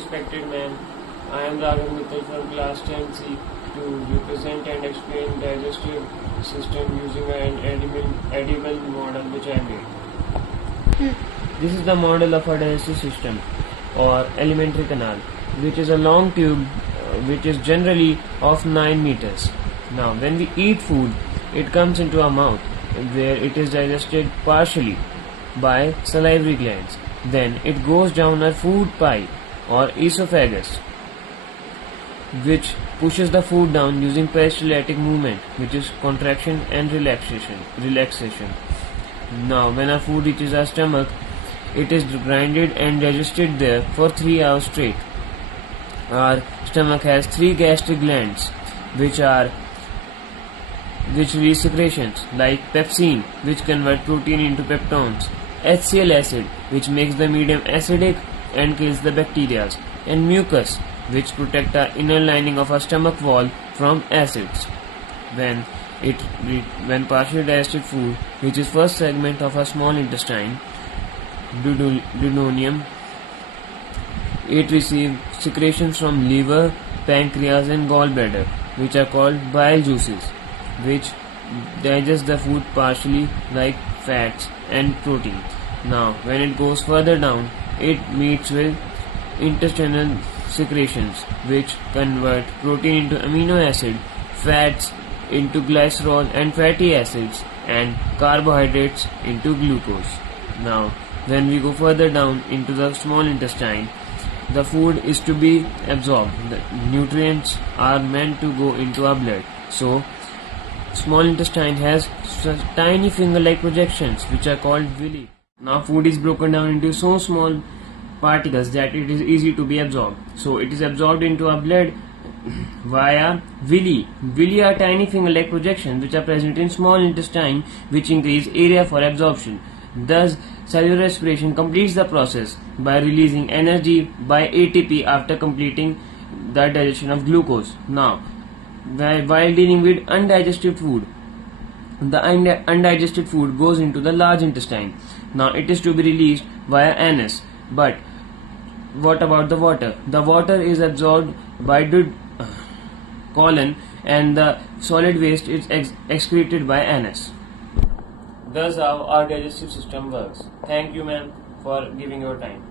respected ma'am. I am Raghav Mittal from class 10C to represent and explain digestive system using an edible model which I made. This is the model of a digestive system or alimentary canal, which is a long tube which is generally of 9 meters. Now when we eat food, it comes into our mouth where it is digested partially by salivary glands. Then it goes down our food pipe or esophagus, which pushes the food down using peristaltic movement, which is contraction and relaxation. Now when our food reaches our stomach, it is grinded and digested there for 3 hours straight. Our stomach has 3 gastric glands which release secretions like pepsin, which convert protein into peptones, HCl acid, which makes the medium acidic and kills the bacteria, and mucus, which protect our inner lining of our stomach wall from acids. When partially digested food reaches first segment of our small intestine, duodenum, it receives secretions from liver, pancreas and gallbladder, which are called bile juices, which digest the food partially like fats and protein. Now when it goes further down, it meets with intestinal secretions, which convert protein into amino acid, fats into glycerol and fatty acids, and carbohydrates into glucose. Now when we go further down into the small intestine, the food is to be absorbed. The nutrients are meant to go into our blood. So small intestine has tiny finger-like projections which are called villi. Now food is broken down into so small particles that it is easy to be absorbed. So it is absorbed into our blood via villi. Villi are tiny finger-like projections which are present in small intestine, which increase area for absorption. Thus, cellular respiration completes the process by releasing energy by ATP after completing the digestion of glucose. Now, while dealing with undigested food, the undigested food goes into the large intestine. Now it is to be released via anus. But what about the water? The water is absorbed by the colon and the solid waste is excreted by anus. Thus how our digestive system works. Thank you ma'am for giving your time.